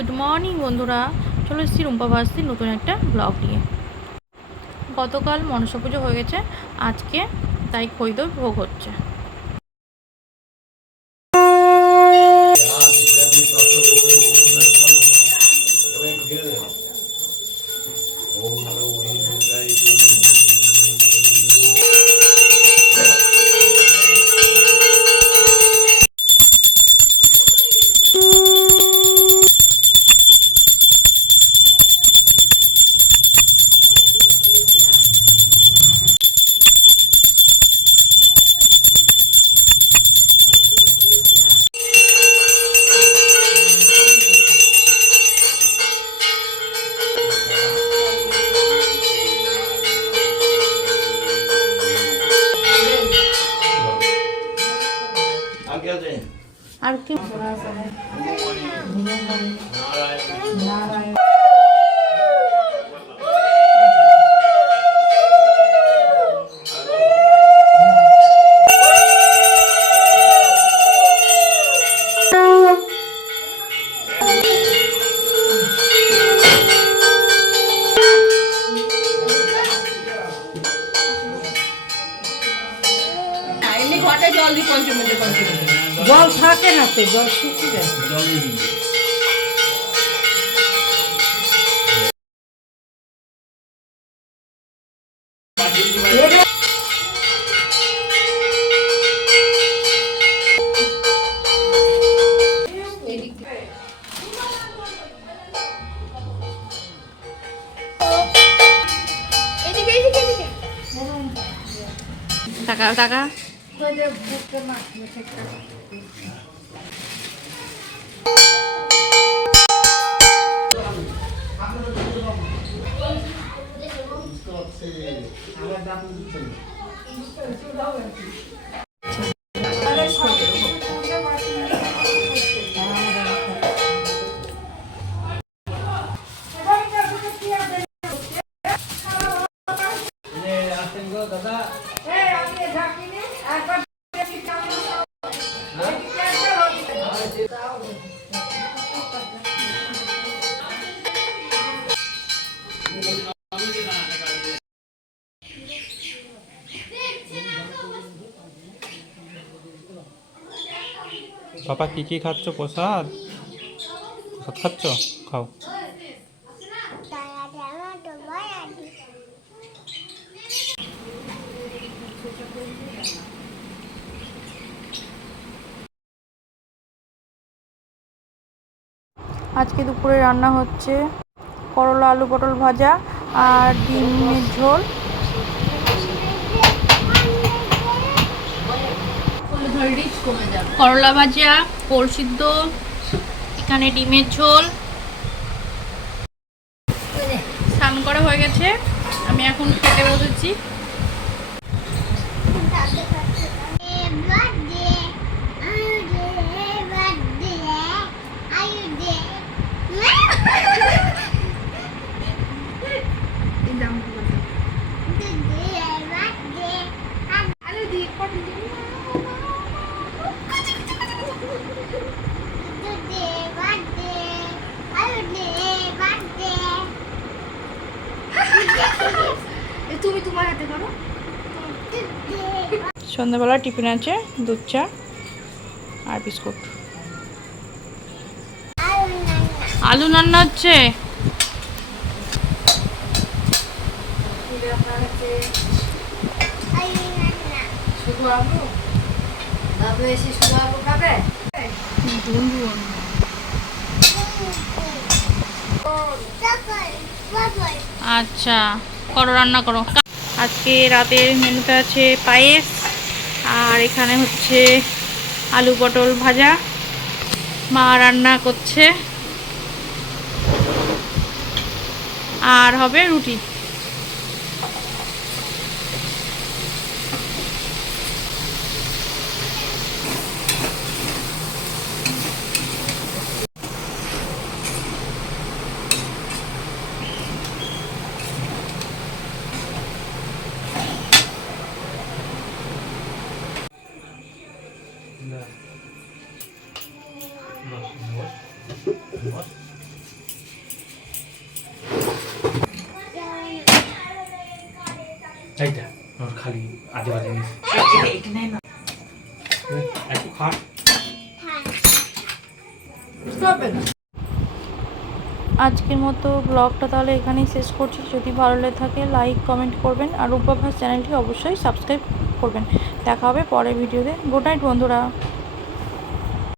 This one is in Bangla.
গুড মর্নিং বন্ধুরা, চলে এসেছি রুম্পা ভাস্তির নতুন একটা ব্লগ নিয়ে। গতকাল মনসা পুজো হয়ে গেছে, আজকে তাই খই দই ভোগ হচ্ছে। আর কি জল দি পঞ্চমীতে জল থাকে না তো, জল শুকিয়ে যায়। টাকা টাকা পাপা কি খাচ্ছ? প্রসাদ প্রসাদ খাচ্ছ? খাও। আজকে দুপুরে রান্না হচ্ছে করলা আলু পটল ভাজা আর ডিমের ঝোল। করলা ভাজা, পোল সিদ্ধ, এখানে ডিমের ঝোল। স্নান করা হয়ে গেছে, আমি এখন খেতে বসেছি। সন্ধ্যাবেলা টিফিন আছে দুধ চা আর বিস্কুট। আলু রান্না হচ্ছে। আচ্ছা করো, রান্না করো। আজকে রাতের মেনুতে আছে পায়েস, আর এখানে হচ্ছে আলু পটল ভাজা, মা রান্না করছে, আর হবে রুটি। এইটা ওর খালি আজে বাজে জিনিস এটা নেই না একটু খা আজকের মতো ব্লগটা তাহলে এখানেই শেষ করছি। যদি ভালো লেগে থাকে লাইক কমেন্ট করবেন আর রূপা ভাস চ্যানেলটি অবশ্যই সাবস্ক্রাইব করবেন। দেখা হবে পরের ভিডিওতে। গুড নাইট বন্ধুরা।